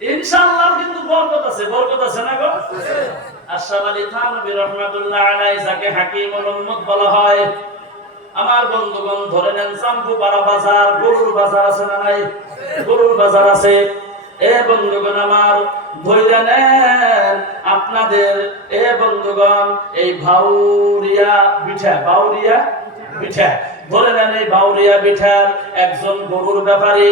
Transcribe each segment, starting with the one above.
ইনশাআল্লাহ কিন্তু বরকত আছে বরকত আছে না গো? আশরাফ আলী থানভী রহমাতুল্লাহ আলাইহি যাকে উম্মত বলা হয়। আমার বন্ধুগণ, ধরে নেন বাজার, গরুর বাজার আছে না নাই? গরুর বাজার আছে। এ বন্ধুগণ আমার ধৈর্য নেন আপনাদের, এ বন্ধুগণ, এই ভাউরিয়া পিঠা ভাউরিয়া পিঠা ধরে নেন এই বাউরিয়া পিঠার একজন গরুর ব্যাপারী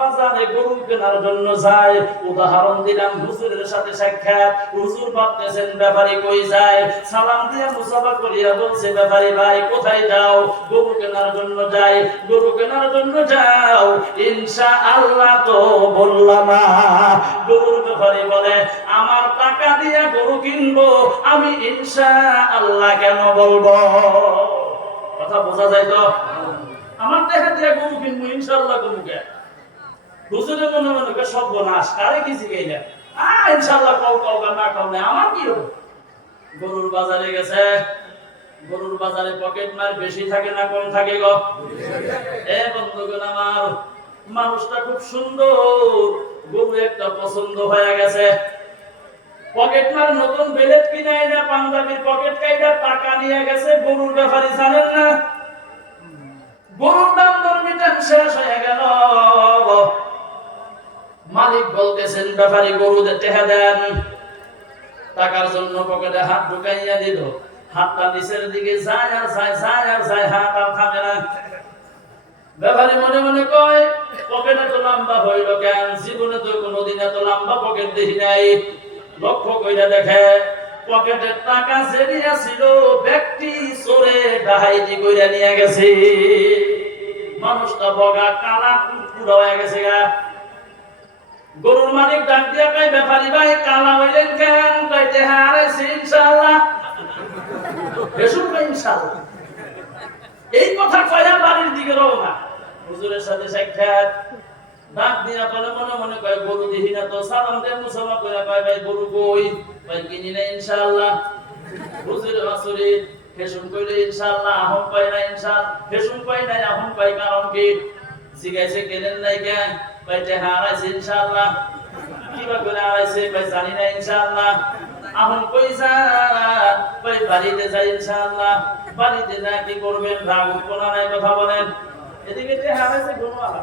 বাজারে গরু কেনার জন্য যায়। উদাহরণ দিলাম, হুজুরের সাথে সাক্ষাৎ। হুজুর ভাবতেছেন, ব্যাপারী কই যায়? সালাম দিয়ে মুসাফা করিয়া বলছে, ব্যাপারী ভাই, কোথায় যাও? গরু কেনার জন্য যাই। গরু কেনার জন্য যাও। ইনশা আল্লাহ তো বললাম গরুর ব্যাপারী বলে, আমার টাকা দিয়ে গরু কিনবো, আমি ইনশা আল্লাহ কেন বলব? কথা বোঝা যায় তো? আমার দেখা দিয়ে গরু কিনবো ইনশাল্লাহ গরুকে। হুজুরে মনে মনে করে সব বনাস কারে কি শিখাইলে আ ইনশাল্লাহ না না আমার কি হবে? গরুর বাজারে গেছে। গরুর বাজারে পকেট মার বেশি থাকে না কম থাকে গো? এ বন্ধুগণ আমার, মানুষটা খুব সুন্দর। গরু একটা পছন্দ হয়ে গেছে। পকেট নতুন বেলেট কিনে না, পাঞ্জাবির পকেট কাইটা টাকা নিয়ে গেছে, গরুর ব্যাপারে জানেন না? গরুর দাম দর মিটান শেষ হয়ে গেল। মালিক বলতেছেন, ব্যাপারী টেহা দেন। টাকার জন্য পকেটে হাত ঢুকাইয়া দিল। হাতটা নিচের দিকে যায় আর যায় যায় আর যায়, হাত আর থামে না। ব্যাপারী মনে মনে কয়, পকেটে তো লম্বা হইল কেন? জীবনে তো কোনোদিন এত লম্বা পকেট দেখি নাই। লক্ষ্য কইরা দেখে পকেটের টাকা জেরিয়া ছিল, ব্যক্তি চোরে ডাহাইতি কইরা নিয়ে গেছে। মানুষটা বগা, কালা কুকুরা হয়ে গেছে গা। গরুর মালিক ডাক দিয়া কই ব্যাপারী ভাই, কালা হইলেন কেন? কইতে হারাইছি, ইনশাআল্লাহ। বেশুন ভাই, ইনশাআল্লাহ। এই কথা কয়া বাড়ির দিকে রওনা। হুজুরের সাথে সাক্ষাৎ। ডাক দিয়া বলে মনে মনে কয়, গরু দেখি তো, সালাম দে মুসাফা কইরা কয়, ভাই, গরু কই? ভাই কিনি না, ইনশাআল্লাহ। হুজুর আসরে ফেসুন কইলে ইনশাআল্লাহ, আহম পাই না, ইনশাআল্লাহ। ফেসুন পাই না আহম পাই কারণ কি? জিগাইছে, কেনেন নাই কেন? ভাই তে হারাইছে, ইনশাআল্লাহ। কিবা করে হারাইছে? ভাই জানি না, ইনশাআল্লাহ। আহম কই যান? ভাই বাড়িতে যাই ইনশাআল্লাহ। বাড়িতে যা, কি করবেন? রাগ কোনা নাই, কথা বলেন। এদিকে তে হারাইছে ঘুমালা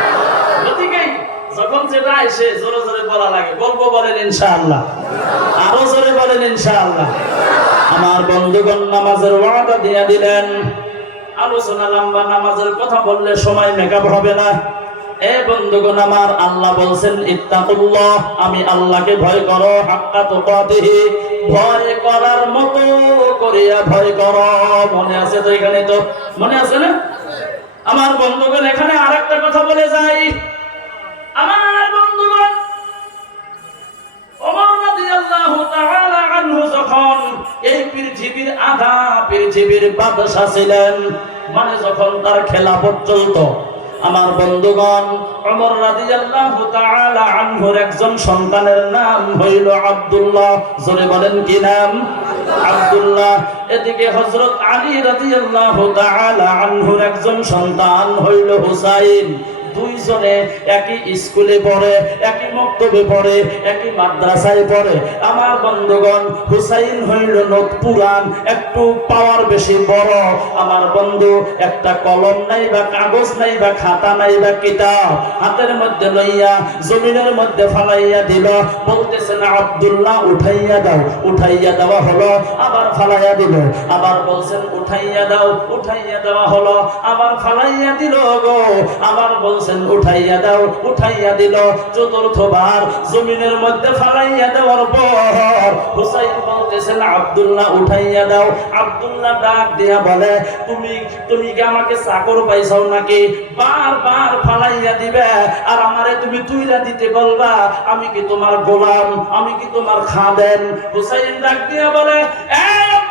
এসে জোরে জোরে বলা লাগে। বলব বলেন ইনশাআল্লাহ। আরও জোরে বলেন ইনশাআল্লাহ। আমার বন্ধুগণ নামাজের ওয়াদা দিয়ে দিলেন। আলোচনা লম্বা নামাজের কথা বললে সময় মেকআপ হবে না। এ বন্ধুগণ আমার আল্লাহ বলছেন, ইত্তাকুল্লাহ, আমি আল্লাহকে ভয় করো, হাক্কা তুকাতিহি, ভয় করার মতো করিয়া ভয় করো। মনে আছে তো এখানে তো? মনে আছে না? আমার বন্ধুগণ এখানে আরেকটা কথা বলে যাই। আমার বন্ধুগণ, ওমর রাদিয়াল্লাহু তাআলা আনহু যখন এই পৃথিবীর আধা পৃথিবীর বাদশা ছিলেন মানে যখন তার খেলাফত চলতো, আমার বন্ধুগণ, ওমর রাদিয়াল্লাহু তাআলা আনহুর একজন সন্তানের নাম হইল আব্দুল্লাহ। জোরে বলেন কি নাম? আব্দুল্লাহ। এদিকে হযরত আলী রাদিয়াল্লাহু তাআলা আনহুর একজন সন্তান হইল হুসাইন। দুইজনে একই স্কুলে পড়ে, একই মক্তবে পড়ে, একই মাদ্রাসায় পড়ে। আমার বন্ধুগণ, হুসাইন হইল পুরান একটু পাওয়ার বেশি বড়। আমার বন্ধু, একটা কলম নাই বা কাগজ নাই বা খাতা নাই বা কিতাব হাতের মধ্যে লইয়া, জমিনের মধ্যে ফালাইয়া দিল। বলতেছে, না, আব্দুল্লাহ, উঠাইয়া দাও। উঠাইয়া দেওয়া হলো, আবার ফালাইয়া দিল। আবার বলছেন, উঠাইয়া দাও, উঠাইয়া দেওয়া হলো। আবার ফালাইয়া দিল গো। আবার বলছেন উঠাইয়া দাও, উঠাইয়া দিল। চতুর্থবার জমিনের মধ্যে ফালাইয়া দেওয়ার পর বলতেছেন, আব্দুল্লাহ, উঠাইয়া দাও। আব্দুল্লাহ ডাক দিয়া বলে, তুমি তুমি কি আমাকে চাকর পাইছাও নাকি? বারবার ফালাইয়া দিবে, আর আমারে তুমি তুইলা দিতে বলবা, আমি কি তোমার গোলাম, আমি কি তোমার খাদেন হুসাইন ডাক দিয়া বলে, এই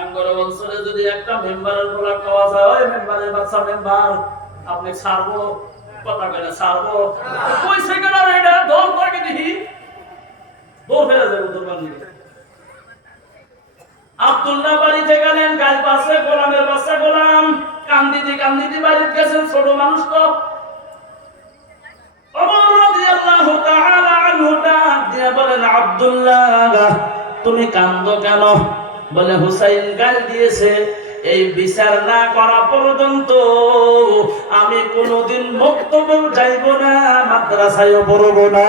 আঙ্গর অঞ্চলে যদি একটা মেম্বারের গোলা খাওয়া যায় মেম্বারের বাচ্চা মেম্বার, আপনি ছাড়বো, কথা ছাড়বো। কই এটা? দল থাকে দেখি? ফেলে যাবে আব্দুল্লাহ বাড়িতে গেলেন পাশে, গোলামের বাচ্চা গোলাম। কান্দিতে কান্দিতে গেছেন ছোট মানুষ তো। ওমর রাদিয়াল্লাহু তাআলা আনহু বলেন, আব্দুল্লাহ, তুমি কান্দো কেন? বলে হুসাইন গাল দিয়েছে, এই বিচার না করা পর্যন্ত আমি কোনোদিন বক্তব্য যাইব না, মাদ্রাসায়ও পড়ব না।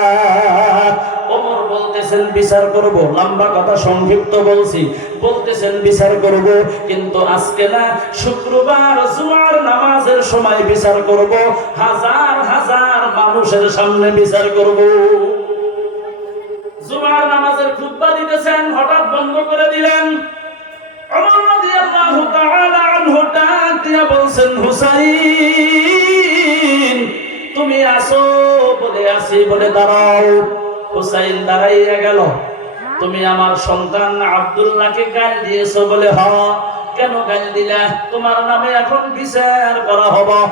ওমর বলতেছেন, বিচার করব। লম্বা কথা সংক্ষিপ্ত বলছি, বলতেছেন, বিচার করব, কিন্তু আজকে না শুক্রবার জুমার নামাজের সময় বিচার করব, হাজার হাজার মানুষের সামনে বিচার করব। জুমার নামাজের খুতবা দিতেছেন, হঠাৎ বন্ধ করে দিলেন। রাদিয়াল্লাহু তাআলা আনহু ডাক বলছেন, হুসাইন, তুমি আসো বলে আসি, বলে দাঁড়াও। হুসাইন দাঁড়াইয়া গেল। তুমি আমার সন্তান আব্দুল্লাহকে গাল দিয়েছ বলে, হ। কেন গাল দিলা? তোমার নামে এখন বিচার করা হব।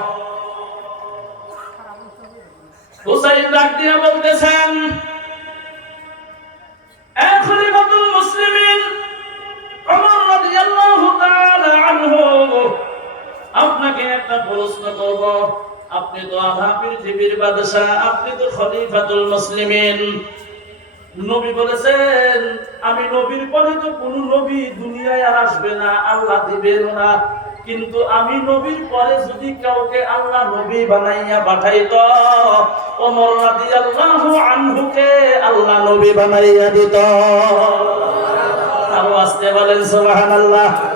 হুসাইন ডাক দিয়া বলতেছেন আপনাকে একটা প্রশ্ন করব। আপনি তো আপনি তো খলিফাতুল মুসলিমিন। নবী বলেছেন, আমি নবীর পরে তো কোন নবী দুনিয়ায় আর আসবে না, আল্লাহ দিবেন না। কিন্তু আমি নবীর পরে যদি কাউকে আল্লাহ নবী বানাইয়া পাঠাইত ওমর রাদিয়াল্লাহু আনহুকে আল্লাহ নবী বানাইয়া দিত। আরও আসতে বলেন এ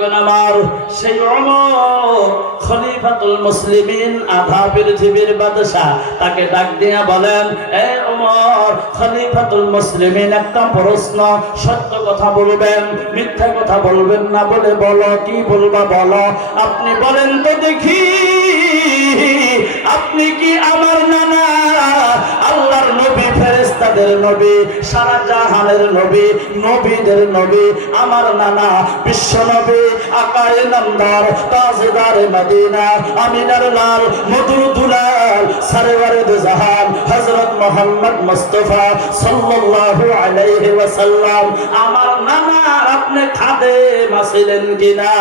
বন্ধুগণ আমার সেই ওমর খলিফাতুল মুসলিমিন আধা পৃথিবীর বাদশা তাকে ডাক দিয়া বলেন, এ ওমর খলিফাতুল মুসলিমিন, একটা প্রশ্ন সত্য কথা বলবেন, মিথ্যা কথা বলবেন না বলে বলো, কি বলবা বলো? আপনি বলেন তো দেখি, আপনি কি আমার নানা? ফেরেশতাদের নবী, সারা জাহানের নবী, নবীদের নবী, আমার নানা বিশ্ব নবী আকায়ে নামদার তাজদার মদিনা, আমিনার লাল, মধুর দুলাল, সরওয়ারে দু জাহান, হযরত মুহাম্মদ মুস্তাফা সাল্লাল্লাহু আলাইহি ওয়াসাল্লাম, আমার নানা, আপনি খাদে আছিলেন কিনা?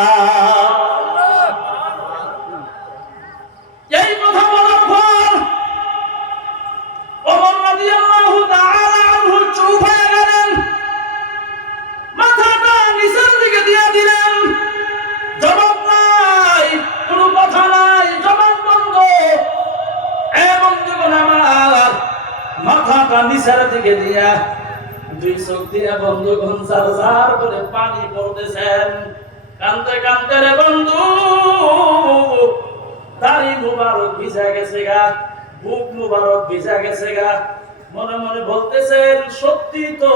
ওমর রাদিয়াল্লাহু তাআলা মাথাটা নিচের দিকে দিয়ে দিলেন। জবাব নাই, কোনো কথা নাই জবাব বন্ধ। দিকে দিয়া দুই চোখ দিয়ে বন্ধু ঘনসার সার করে পানি রে বন্ধু, দাড়ি মুবারক ভিজা গেছে গা। মুবারক ভিজা গেছে গা। মনে মনে বলতেছেন, সত্যি তো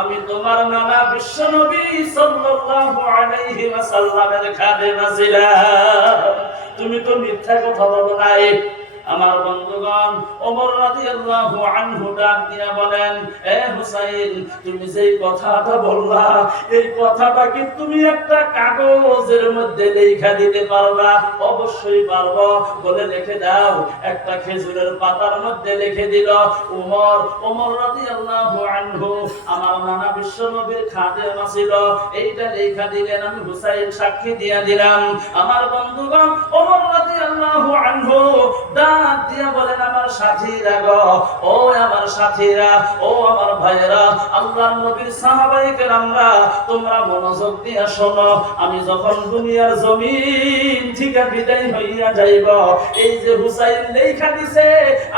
আমি তোমার নানা বিশ্ব নবী সাল্লাল্লাহু আলাইহি ওয়াসাল্লামের খাদেম ছিলাম তুমি তো মিথ্যা কথা বলো নাই। আমার বন্ধুগণ, ওমর রাদিয়াল্লাহু আনহু ডাক দিয়া বলেন, এ হুসাইন, তুমি যেই কথাটা বললা, এই কথাটা কি তুমি একটা কাগজের মধ্যে লেখা দিতে পারবা। অবশ্যই পারব। বলে লিখে দাও, একটা খেজুরের পাতার মধ্যে লিখে দিল। ওমর ওমর রাদিয়াল্লাহু আনহু, আমার নানা বিশ্ব নবীর খাদেম ছিল। এইটা লেখা দিলেন, আমি হুসাইন সাক্ষী দিয়া দিলাম। আমার বন্ধুগণ, ওমর রাদিয়াল্লাহু আনহু, ডাক দিয়া বলেন, আমার সাথীরা গো, ও আমার সাথীরা, ও আমার ভাইয়েরা আল্লাহর নবীর সাহাবায়ে কেরামরা, তোমরা মনোযোগ দিয়া শোনো, আমি যখন দুনিয়ার জমিন থেকে বিদায় হইয়া যাইব, এই যে হুসাইন লেখা দিছে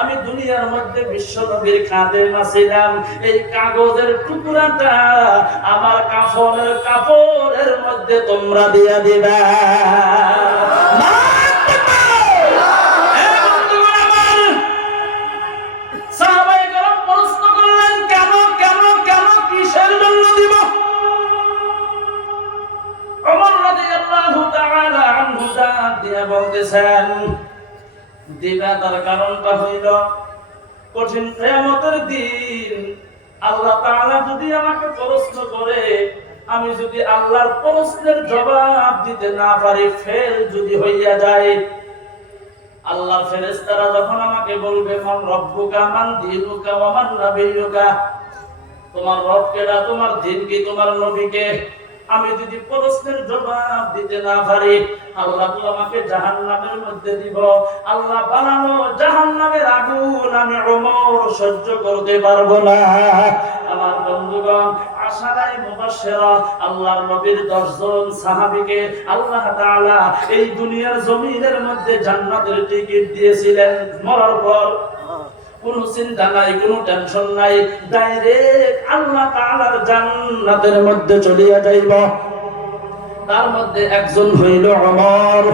আমি দুনিয়ার মধ্যে বিশ্ব নবীর খাদেম আছিলাম এই কাগজের টুকরাটা আমার কাফনের কাপড়ের মধ্যে তোমরা দিয়া দিবা। এ বলতেছেন, কারণটা হইল কঠিন দিন আল্লাহ তাআলা যদি আমাকে প্রশ্ন করে আমি যদি আল্লাহর প্রশ্নের জবাব দিতে না পারি ফেল যদি হইয়া যায় আল্লাহর ফেরেশতারা যখন আমাকে বলবে মান রব্বুকা মান দীনুকা ওয়া মান নাবিয়ুকা? তোমার রব কেডা তোমার দিন কি তোমার নবীকে আমি যদি প্রশ্নের জবাব দিতে না পারি, আল্লাহ তো আমাকে জাহান্নামের মধ্যে দিব। আল্লাহ বানানো জাহান্নামের আগুন আমি ওমর সহ্য করতে পারব না। আমার বন্ধুগণ আশারাই মুবাশশিরা, আল্লাহর নবীর 10 জন সাহাবীকে আল্লাহ তাআলা এই দুনিয়ার জমিনের মধ্যে জান্নাতের টিকিট দিয়েছিলেন। মরার পর কোনো চিন্তা নাই, কোনো টেনশন নাই ডাইরেক্ট আল্লাহ তাআলার জান্নাতের মধ্যে চলিয়া যাইব। তার মধ্যে একজন হইল ওমর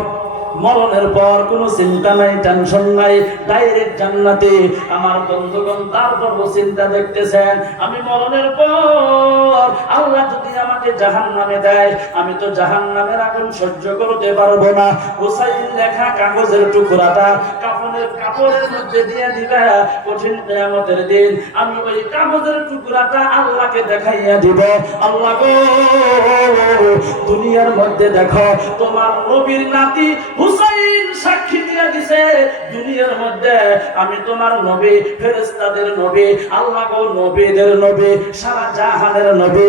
মরণের পর কোনো চিন্তা নাই টেনশন নাই। ডাইরেক্ট জান্নাতে আমার বন্ধুগণ তারপর চিন্তা দেখতেছেন। আমি মরণের পর আল্লাহ যদি আমাকে জাহান নামে দেয়, আমি তো জাহান নামের আগুন সহ্য করতে পারব না। হুসাইন লেখা কাগজের টুকরাটা কাপড়ের কাপড়ের মধ্যে দিয়ে দিবে কঠিন কিয়ামতের দিন। আমি ওই কাগজের টুকরাটা আল্লাহকে দেখাইয়া দিব। আল্লাহ দুনিয়ার মধ্যে দেখো, তোমার নবীর নাতি হুসাইন সাক্ষী দিয়ে দিছে, দুনিয়ার মধ্যে আমি তোমার নবী, ফেরেশতাদের নবী আল্লাহ নবীদের নবী, সারা জাহানের নবী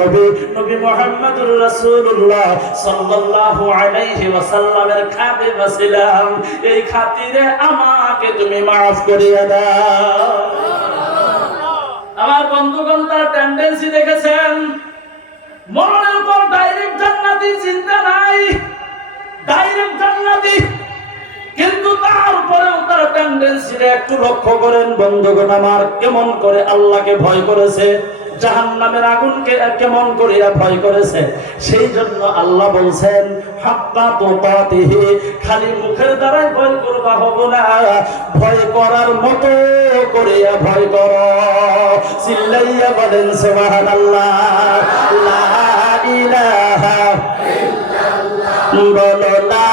নবী নবী মুহাম্মদুর রাসূলুল্লাহ সাল্লাল্লাহু আলাইহি ওয়াসাল্লামের খাদেম ছিলাম। এই খাতিরে আমাকে তুমি maaf করিয়া দাও। আমার বন্ধুগণ, তার টেন্ডেন্সি দেখেছেন, মরণের পর ডাইরেক্ট জান্নাতি চিন্তা নাই। ডাইরেক্ট জান্নাতি। কিন্তু তারপরেও তার টেন্ডেন্সিটা একটু লক্ষ্য করেন, বন্ধুগণ আমার, কেমন করে আল্লাহকে ভয় করেছে, জাহান্নামের আগুনকে কেমন করিয়া ভয় করেছে সেই জন্য আল্লাহ বলছেন হাক্কা তোতাতিহি, খালি মুখের দ্বারাই ভয় করবা হব না। ভয় করার মতো করিয়া ভয় কর। চিল্লাইয়া বলেন, সুবহানাল্লাহ, লা ইলাহা বলো লা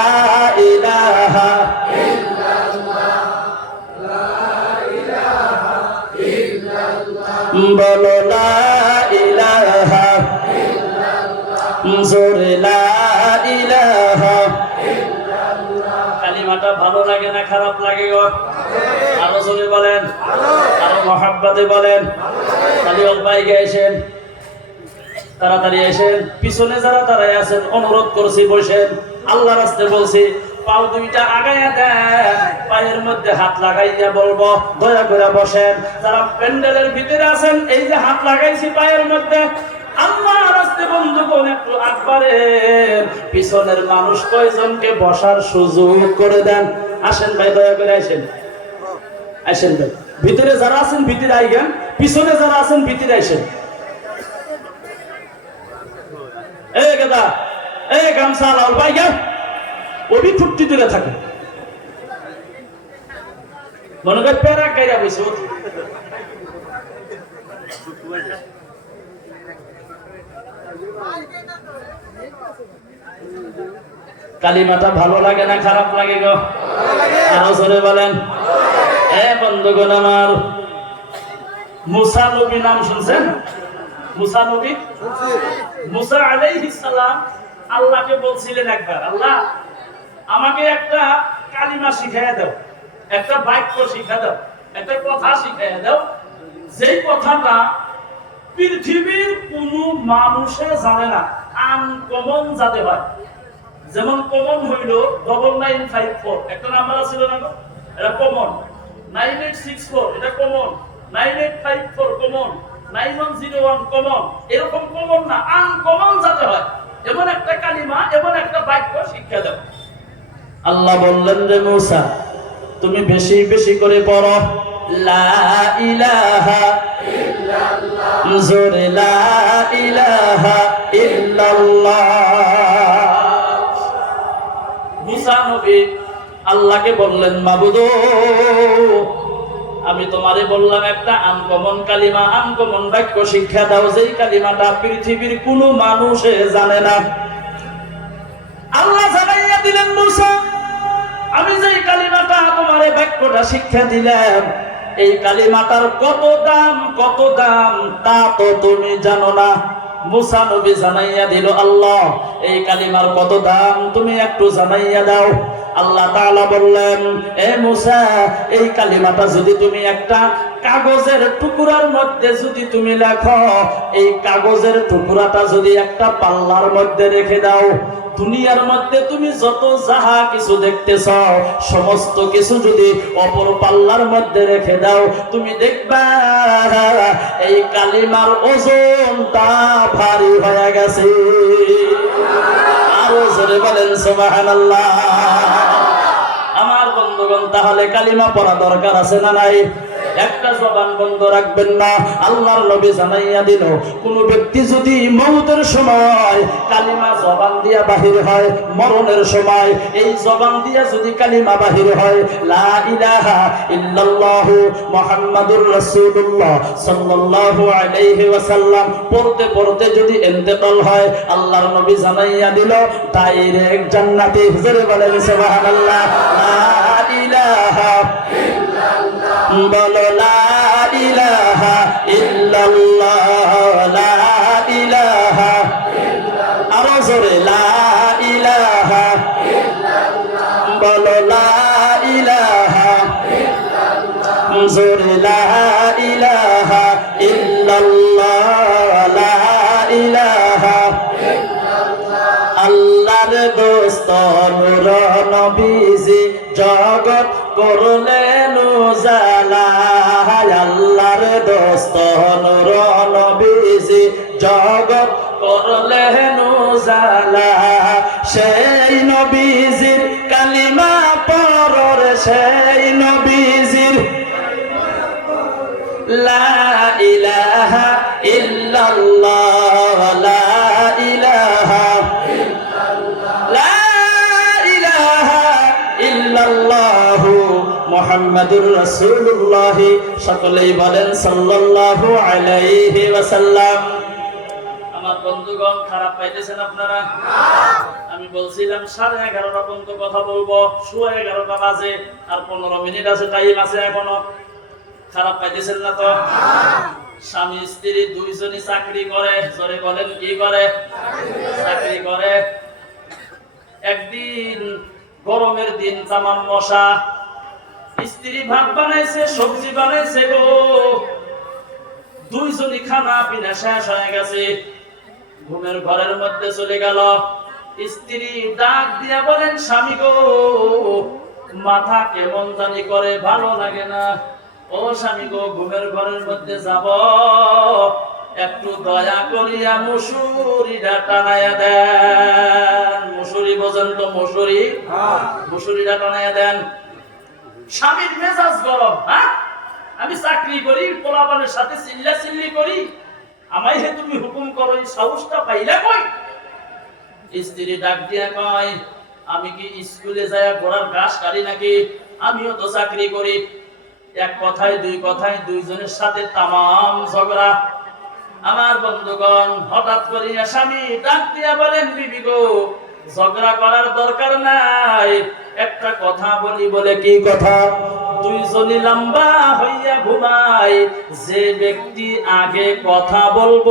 ইলাহা বলো লা ইলাহা ইলাহা কালিমাটা ভালো লাগে না খারাপ লাগে গো? আরও জোরে বলেন, আরও মহাব্বাতে বলেন। খালি অল্পাই গেছেন তাড়াতাড়ি এসেন পিছনে যারা দাঁড়াই আছেন, অনুরোধ করছি, বসেন। আল্লাহ রাস্তে বলছি, পাও দুইটা আগাইয়া দেন পায়ের মধ্যে হাত লাগাইয়া বলব, দয়া করে বসেন। যারা প্যান্ডেলের ভিতরে আছেন, এই যে হাত লাগাইছি পায়ের মধ্যে ভিতরে যারা আছেন, ভিতরে আইগেন। পিছনে যারা আছেন, ভিতরে আসেন। এই গামছা দিলে কালিমাটা ভালো লাগে না খারাপ লাগে গো? আরও জোরে বলেন। এ বন্ধুগণ আমার মুসা নবী নাম শুনছেন? মুসা নবী? মুসা আলাইহিস সালাম আল্লাহকে বলছিলেন একবার, আল্লাহ, আমাকে একটা কালিমা শিখাইয়া দাও, একটা বাক্য শিখা দাও, একটা কথা শিখাইয়া দাও, যেই কথাটা পৃথিবীর কোন মানুষে জানে না আনকমন যাতে হয়। যেমন কমন হইল ডবল নাইন ফাইভ ফোর একটা নাম্বার ছিল না এটা common nine eight six four এটা common nine eight five four common nine one zero one common এরকম কমন না আনকমন যাতে হয়। এমন একটা কালিমা এমন একটা বাক্য শিক্ষা দেব আল্লাহ বললেন রে মুসা তুমি বেশি বেশি করে পড়ো। লা ইলাহা জোরে লা ইলাহা ইল্লাল্লাহ। মুসা নবী আল্লাহকে বললেন মাবুদ আমি তোমারে বললাম একটা আনকমন কালিমা আনকমন বাক্য শিক্ষা দাও, যেই কালিমাটা পৃথিবীর কোনো মানুষে জানে না। আল্লাহ জানাইয়া দিলেন, মুসা, আমি যেই কালিমাটা তোমারে বাক্যটা শিক্ষা দিলাম, এই কালিমাটার কত দাম কত দাম, তা তো তুমি জানো না। মুসা নবী জানাইয়া দিল, আল্লাহ, এই কালিমার কত দাম, তুমি একটু জানাইয়া দাও। আল্লাহ তাআলা বললেন, এ মুসা, এই কালিমাটা যদি তুমি একটা কাগজের টুকরার মধ্যে যদি তুমি লেখো, এই কাগজের টুকরাটা যদি একটা পাল্লার মধ্যে রেখে দাও, দুনিয়ার মধ্যে তুমি যত যাহা কিছু দেখতেছ, সমস্ত কিছু যদি অপর পাল্লার মধ্যে রেখে দাও, তুমি দেখবা, এই কালিমার ওজনটা ভারী হয়ে গেছে। আরও জোরে বলেন, সুবহানাল্লাহ। বন্ধুগণ তাহলে কালিমা পড়া দরকার আছে না নাই? একটা জবান বন্ধ রাখবেন না। আল্লাহর নবী জানাইয়া দিল, কোন ব্যক্তি যদি মৌতের সময় কালিমা জবান দিয়া বাহির হয়, মরণের সময়, এই জবান দিয়া যদি কালিমা বাহির হয়, লা ইলাহা ইল্লাল্লাহু মুহাম্মাদুর রাসূলুল্লাহ সাল্লাল্লাহু আলাইহি ওয়াসাল্লাম। পড়তে পড়তে যদি ইন্তেকাল হয়, আল্লাহর নবী জানাইয়া দিল, ডাইরেক্ট জান্নাতে। হুজুরে বলেন সুবহানাল্লাহ। লা ইলাহা বলো, লা ইলাহা ইল্লাল্লাহ, লা ইলাহা আরও জোরে, লা ইলাহা বলো, লা ইলাহা জোরে, লা মুহাম্মাদুর রাসূলুল্লাহ, সকলেই বলেন সাল্লাল্লাহু আলাইহি ওয়াসাল্লাম। আমার বন্ধুগণ, খারাপ পাইতেছেন আপনারা? আমি বলছিলাম, সাড়ে এগারোটা পর্যন্ত কথা বলব সোয়া এগারোটা বাজে, আর পনেরো মিনিট আছে টাইম আছে এখনও। খারাপ পাইতেছেন না তো? স্বামী, স্ত্রী, দুইজনই চাকরি করে, জোরে বলেন, কি করে? চাকরি করে। একদিন গরমের দিন তামাম মশা স্ত্রী ভাত বানাইছে সবজি বানাইছে গো। দুইজনই খানা পিনা শেষ হয়ে গেছে। ঘুমের ঘরের মধ্যে চলে গেল। স্ত্রী ডাক দিয়া বলেন স্বামী গো মাথা কেমন জানি করে ভালো লাগে না। ও স্বামী গো ঘুমের ঘরের মধ্যে যাব। একটু দয়া করিয়া মুসুরিটা টানাইয়া দেন। মুসুরি পর্যন্ত মুসুরি? মুসুরিটা টানাইয়া দেন। স্বামীর মেজাজ গরম হ্যাঁ? আমি চাকরি করি, পোলাপানের সাথে চিল্লা চিল্লি করি। আমায় হে তুমি হুকুম করো সাহসটা পাইলা কই? স্ত্রী ডাক দিয়া কয়, আমি কি স্কুলে যায় ঘোড়ার ঘাস কাটি নাকি? আমিও তো চাকরি করি। এক কথায়, দুই কথায়, দুইজনের সাথে তামাম ঝগড়া। আমার বন্ধুগণ, হঠাৎ করিয়া স্বামী ডাক দিয়া বলেন, বিবি গো, ঝগড়া করার দরকার নাই। একটা কথা বলি বলে কি কথা? দুইজনই লম্বা হইয়া ঘুমায়, যে ব্যক্তি আগে কথা বলব,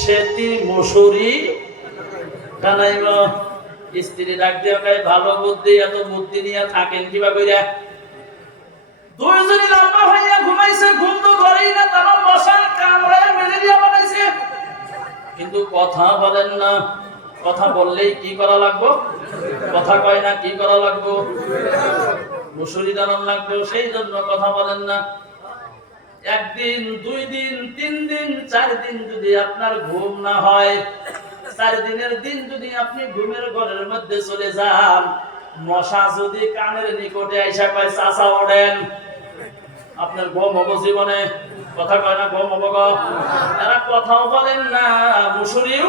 সেটি মুসুরি। টানাইব স্ত্রী ডাক দিয়া কয়, ভালো বুদ্ধি, এত বুদ্ধি নিয়ে থাকেন কিবা কইরা? দুইজনই লম্বা হইয়া ঘুমাইছে, ঘুম তো ধরেই না তারা মশার কামড়ে ম্যালেরিয়া বানাইছে। কিন্তু কথা বলেন না কথা বললেই কি করা লাগবো? কথা কয় না, কি করা লাগবো? মুসুরি দানান লাগবে, সেই জন্য কথা বলেন না। একদিন, দুই দিন, তিন দিন, চার দিন যদি আপনার ঘুম না হয়, চার দিনের দিন যদি আপনি ঘুমের ঘরের মধ্যে চলে যান, মশা যদি কানের নিকটে আইসা পায় চাষা ওড়েন আপনার গম হব জীবনে। কথা কয় না গম হব এরা কথাও বলেন না, মুসুরিও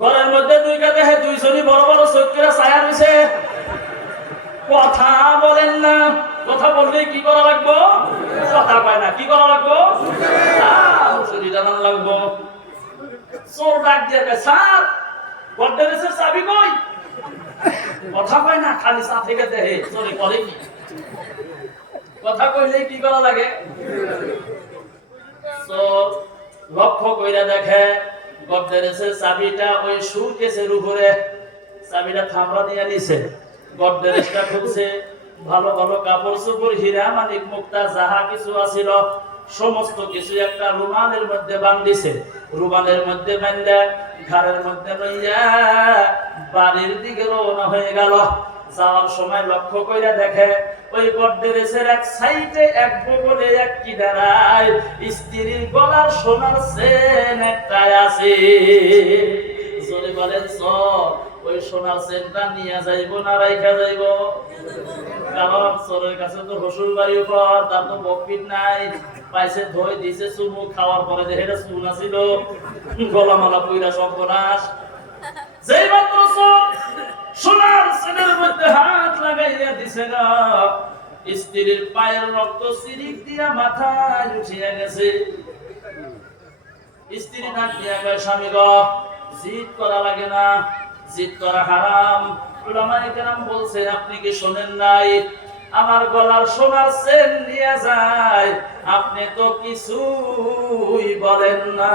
ঘরের মধ্যে দুই কাতে হে দুই জনই বড় বড় চোখেরা ছায়া রয়েছে। কথা বলেন না, কথা বললে কি করা লাগবো? কথা পায় না, কি করা লাগবো? জানান লাগবো। চোর ডাক দিয়ে স্যার গড্ডেরেসের চাবি কই? কথা কয় না, খালি চা থেকে দেহে চোরে করে কি? কথা কইলে কি করা লাগে? চোর লক্ষ্য কইরা দেখে চাবিটা ওই চাবিটা ভালো ভালো কাপড় চোপড় মানিক, মুক্তা, যাহা কিছু আছিল, সমস্ত কিছু একটা রুমালের মধ্যে বান্ধিছে। রুমালের মধ্যে বান্ধা ঘাড়ের মধ্যে বাড়ির দিকে রওনা হয়ে গেল। যাওয়ার সময় লক্ষ্য করে দেখে, ওই গড্ডেরেসের এক সাইডে এক বগলে এক কিনারায় স্ত্রীর গলার সোনার চেন একটাই আছে। জোরে বলেন, চল, ওই সোনার চেনটা নিয়ে যাইব না রাইখা যাইব? কারণ চোরের কাছে তো বাড়ি উপর, তার তো বকপিট নাই। পাইছে ধই, দিছে চুমু, খাওয়ার পরে যে হেটা চুন আছিল গলামালা পুইরা সর্বনাশ। যেই মাত্র চোর সোনার চেনের মধ্যে হাত লাগাইয়া দিছে না স্ত্রীর পায়ের রক্ত সিরিক দিয়া মাথায় উঠিয়া গেছে। স্ত্রী ডাক দিয়া কয়, স্বামী গ, জিদ করা লাগে না, জিদ করা হারাম। উলামায়ে কেরাম বলছেন, আপনি কি শোনেন নাই? আমার গলার সোনার চেন নিয়ে যায়। আপনি তো কিছুই বলেন না।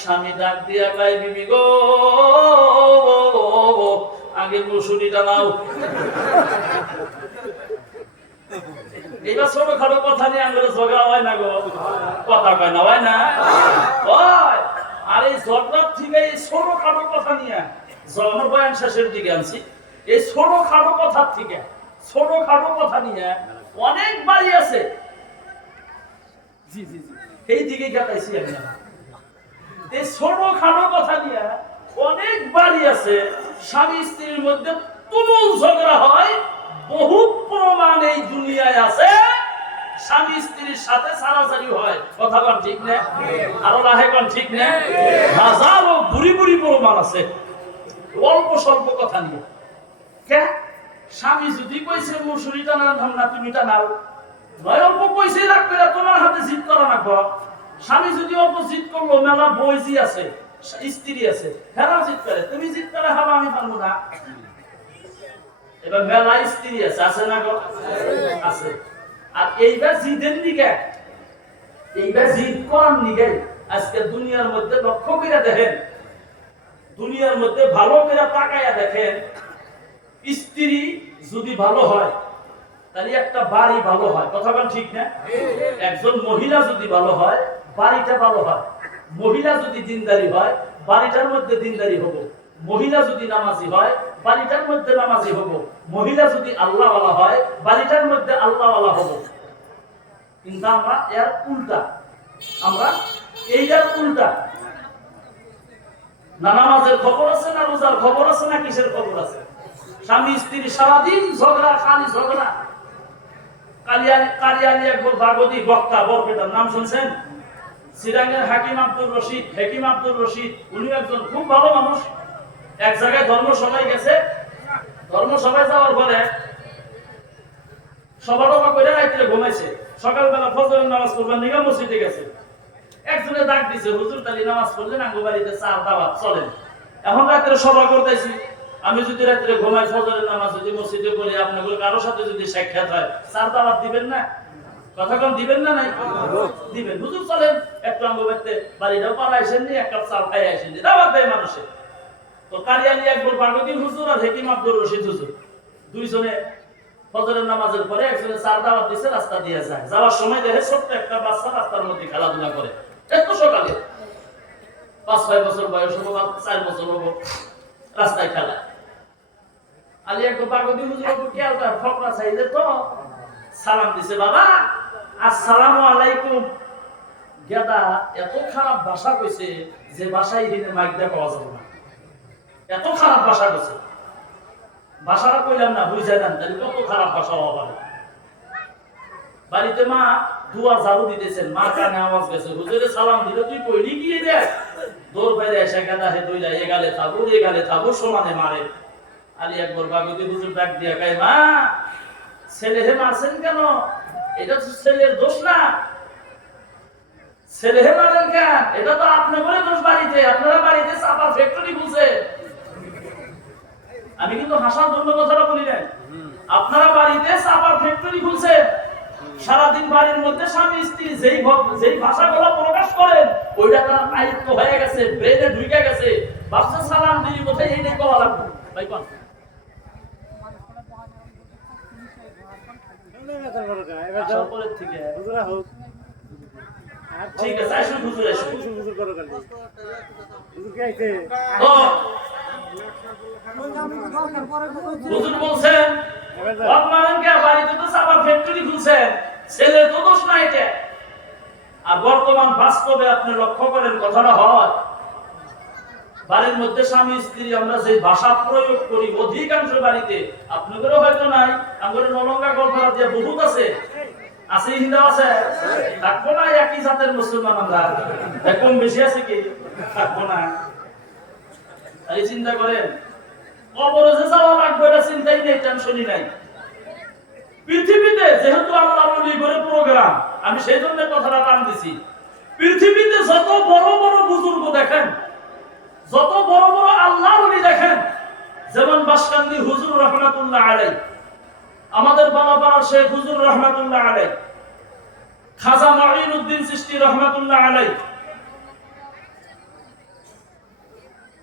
স্বামী ডাক দিয়া কয়, বিবি গো আগে মুসুরিটা নাও ছোটখাটো কথা নিয়ে ঝগড়া হয় না গো। কথা কয় না, হয় না? আর এই ঝগড়ার থেকে এই কথা নিয়ে জন্ম বয়ান শেষের দিকে আনছি। এই কথার থেকে কথা নিয়ে অনেক বাড়ি আছে। জি জি জি। এই দিকে আমি। এই ছোটখাটো কথা নিয়ে অনেক বাড়ি আছে, স্বামী স্ত্রীর মধ্যে তুমুল ঝগড়া হয়, বহু প্রমাণ এই দুনিয়ায় আছে, স্বামী স্ত্রীর সাথে সারাসারি হয়। কথা ঠিক না? ঠিক না? বুড়ি বুড়ি প্রমাণ আছে। অল্প স্বল্প কথা নিয়ে। কে? স্বামী যদি কইছে, মুসুরি টানা না, তুমি টানাও নয়, অল্প পয়সাই রাখবে তোমার হাতে জিত করা না স্বামী যদি অল্প জিত করল, মেলা বইজি আছে। স্ত্রী আছে হেরাও জিত করে, তুমি জিত করে হাবা, আমি পারব না। এবার মেলা স্ত্রী আছে আছে না গো? আছে। আর এইবার জিদের দিকে এইবার জিদ করার নিগে আজকে দুনিয়ার মধ্যে লক্ষ্য করে দেখেন, দুনিয়ার মধ্যে ভালো করে তাকায়া দেখেন, স্ত্রী যদি ভালো হয়, তাহলে একটা বাড়ি ভালো হয়। কথা বল ঠিক না? একজন মহিলা যদি ভালো হয়, বাড়িটা ভালো হয়। মহিলা যদি দিনদারি হয়, বাড়িটার মধ্যে দিনদারি হব। মহিলা যদি নামাজি হয়, বাড়িটার মধ্যে নামাজি হব। মহিলা যদি আল্লাহওয়ালা হয়, বাড়িটার মধ্যে আল্লাহওয়ালা হব। কিন্তু আমরা এর উল্টা। আমরা এইটার উল্টা। না নামাজের খবর আছে, না রোজার খবর আছে, না কিসের খবর আছে? স্বামী, স্ত্রী সারাদিন ঝগড়া, খালি ঝগড়া। কালিয়ালি কালিয়ালি একবার ভাগবতী বক্তা, বরপেটার নাম শুনছেন? সিরাঙ্গের হাকিম আব্দুল রশিদ, হাকিম আব্দুল রশিদ উনি একজন খুব ভালো মানুষ। এক জায়গায় ধর্মসভায় গেছে। ধর্মসভায় যাওয়ার পরে করে রাত্রে ঘুমাইছে। সকালবেলা ফজরের নামাজ মসজিদে গেছে। একজনে ডাক দিছে, হুজুর তালি নামাজ পড়লেন আঙ্গু বাড়িতে চা দাওয়াত, চলেন। এখন রাত্রে সভা করতেছি। আমি যদি রাত্রে ঘুমাই, ফজরের নামাজ যদি মসজিদে পড়ি আপনাদের কারোর সাথে যদি সাক্ষাৎ হয়, চার দাওয়াত দিবেন না? কথা দিবেন না নাই? দিবেন। হুজুর চলেন একটু আঙ্গ বাড়তে বাড়িটাও পালা আসেন এক কাপ চাল খাই আসেন দাওয়াত দেয় মানুষে তো কারিয়ালি একবার বাগদি হুজুর আর হেকিম আব্দুর রশিদ হুজুর। দুইজনে ফজরের নামাজের পরে একজনে চার দাওয়াত দিছে, রাস্তা দিয়ে যায়। যাওয়ার সময় দেখে ছোট্ট একটা বাচ্চা রাস্তার মধ্যে খেলাধুলা করে। এত সকালে। পাঁচ, ছয় বছর বয়স হব বা চার বছর হব রাস্তায় খেলা আলি একটু বাগদি হুজুর খেয়ালটা ফকরা চাইলে তো সালাম দিছে, বাবা আসসালামু আলাইকুম। গেদা, এত খারাপ ভাষা কইছে যে ভাষায় দিনে পাওয়া যাবে না। এত খারাপ ভাষা কইছে। ভাষাটা কইলাম না, বুঝাই না তাহলে কত খারাপ ভাষা হওয়া পারে। বাড়িতে মা দুয়ার ঝাড়ু দিতেছেন, মা কানে আওয়াজ গেছে, হুজুরে সালাম দিলে, তুই কইলি গিয়ে দেখ দৌড় বাইরে এসে গেদা হে দইলা সমানে মারে। আলী একবার বাগুদি হুজুর ডাক দিয়া গায় মা, ছেলে হে মারছেন কেন? এটা তো ছেলের দোষ না। ছেলে মারেন কেন এটা তো আপনার বলে দোষ বাড়িতে, আপনারা বাড়িতে চাপার ফ্যাক্টরি বুঝে আমি কিন্তু হাসার জন্য কথাটা বলি নাই। আপনারা বাড়িতে চাপার ফ্যাক্টরি খুলছে। সারাদিন বাড়ির মধ্যে স্বামী, স্ত্রী, যেই যেই ভাষাগুলো প্রকাশ করেন, ওইটা তার আয়ত্ত হয়ে গেছে, ব্রেনে ঢুকে গেছে। ভাবছে সালাম দিলি কোথায়? এইটাই করা লাগবে। ভাই, কোন আসার পরের থেকে ঠিক আছে আসুন হুজুর আসুন। তো হুজুর বলছেন আপনারা কে বাড়িতে তো সাবার ফ্যাক্টরি খুলছেন ছেলে তো দোষ নাই এটা। আর বর্তমান বাস্তবে আপনি লক্ষ্য করেন কথাটা হয় বাড়ির মধ্যে স্বামী স্ত্রী আমরা যে ভাষা প্রয়োগ করি অধিকাংশ বাড়িতে আপনাদেরও হয়তো নাই। আমরা। পৃথিবীতে যেহেতু করে প্রোগ্রাম আমি সেই জন্য কথাটা টান দিছি। পৃথিবীতে যত বড় বড় বুজুর্গ দেখেন, যত বড় বড় আল্লাহ দেখেন, যেমন বাসকান্দি হুজুর রহমাতুল্লাহ আলাই আমাদের বাবাপাড়ার শেখ হুজুর রহমাতুল্লাহ আলাই খাজা মাইনুদ্দিন সৃষ্টি রহমাতুল্লাহ আলাই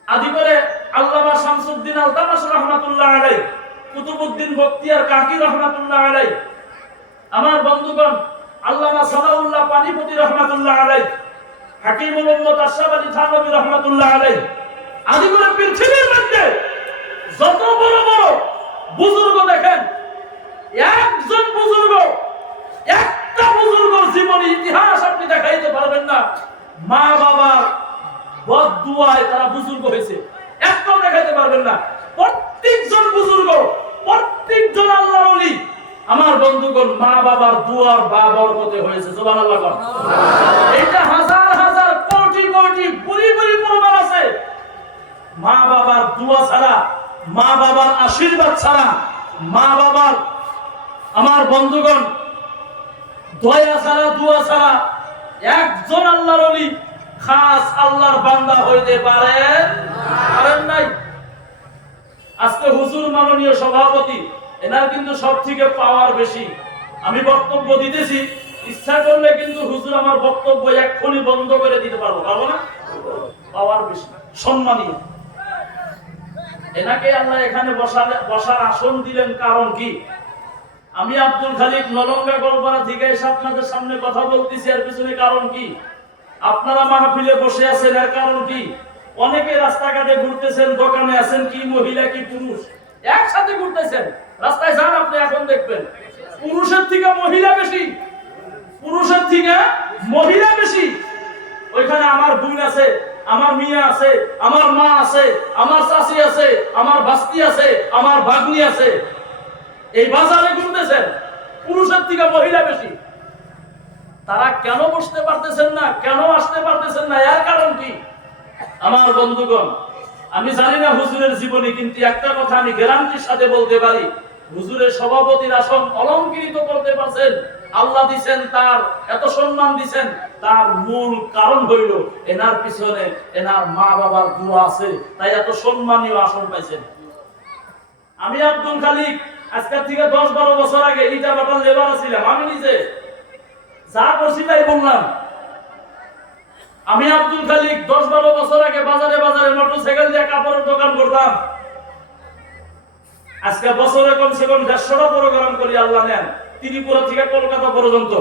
আদি করে আল্লামা শামসুদ্দিন আলতামাস রহমাতুল্লাহ আলাই কুতুবউদ্দিন বখতিয়ার কাকি রহমাতুল্লাহ আলাই আমার বন্ধুগণ, আল্লামা সালাউল্লাহ পানিপতি রহমাতুল্লাহ আলাই হাকিমুল উম্মত আশরাফ আলী থানবী রহমাতুল্লাহ আলাই আদি করে পৃথিবীর মধ্যে যত বড় বড় বুজুর্গ দেখেন একজন বুজুর্গ, একটা বুজুর্গ জীবনী ইতিহাস আপনি দেখাইতে পারবেন না। মা বাবার বদুয়ায় তারা বুজুর্গ হয়েছে। একটাও দেখাইতে পারবেন না। প্রত্যেকজন বুজুর্গ, প্রত্যেকজন আল্লাহর ওলি। আমার বন্ধুগণ, মা বাবার দুয়ার বা বরকতে হয়েছে, সুবহানাল্লাহ বল। এটা হাজার হাজার কোটি কোটি বুড়ি বুড়ি প্রমাণ আছে। মা বাবার দুয়া ছাড়া, মা বাবার আশীর্বাদ ছাড়া, মা বাবার আমার বন্ধুগণ, দয়া ছাড়া, দুয়া ছাড়া একজন আল্লাহর ওলি খাস আল্লাহর বান্দা হইতে পারেন? পারেন নাই? আজকে হুজুর মাননীয় সভাপতি, এনার কিন্তু সব থেকে পাওয়ার বেশি। আমি বক্তব্য দিতেছি, ইচ্ছা করলে কিন্তু হুজুর আমার বক্তব্য এক্ষুনি বন্ধ করে দিতে পারব পারব না? পাওয়ার বেশি সম্মানীয়। এনাকে আল্লাহ এখানে বসার আসন দিলেন কারণ কি? আমি আব্দুল খালিক নলঙ্গা গল্পনা থেকে এসে আপনাদের সামনে কথা বলতেছি, এর পিছনে কারণ কি? আপনারা মাহফিলে বসে আছেন, এর কারণ কি? অনেকে রাস্তাঘাটে ঘুরতেছেন, দোকানে আছেন, কি মহিলা, কি পুরুষ? একসাথে ঘুরতেছেন। রাস্তায় যান আপনি, এখন দেখবেন। পুরুষের থেকে মহিলা বেশি। পুরুষের থেকে মহিলা বেশি। ওইখানে আমার বোন আছে, আমার মিয়া আছে, আমার মা আছে, আমার চাষি আছে, আমার বাস্তি আছে, আমার ভাগ্নি আছে। এই বাজারে ঘুরতেছেন, পুরুষের থেকে মহিলা বেশি। তারা কেন বসতে পারতেছেন না, কেন আসতে পারতেছেন না, এর কারণ কি? আমার বন্ধুগণ, আমি জানি না হুজুরের জীবনী, কিন্তু একটা কথা আমি গ্যারান্টির সাথে বলতে পারি। হুজুরের সভাপতির আসন অলঙ্কৃত করতে পারছেন, আল্লাহ দিছেন, তার এত সম্মান দিছেন, তার মূল কারণ হইল এনার পিছনে এনার মা বাবার দোয়া আছে, তাই এত সম্মানীয় আসন পাইছেন। আমি আব্দুল খালিক আজকের থেকে দশ বারো বছর আগে ইটা বাটার লেবার ছিলাম আমি নিজে যা করছি তাই বললাম। আমি আব্দুল খালিক দশ বারো বছর আগে বাজারে বাজারে মোটর সাইকেল দিয়ে কাপড়ের দোকান করতাম। আজকে বছরে কমসে কম দেড়শোটা প্রোগ্রাম করি, আল্লাহ নেন। ত্রিপুরা থেকে কলকাতা পর্যন্ত।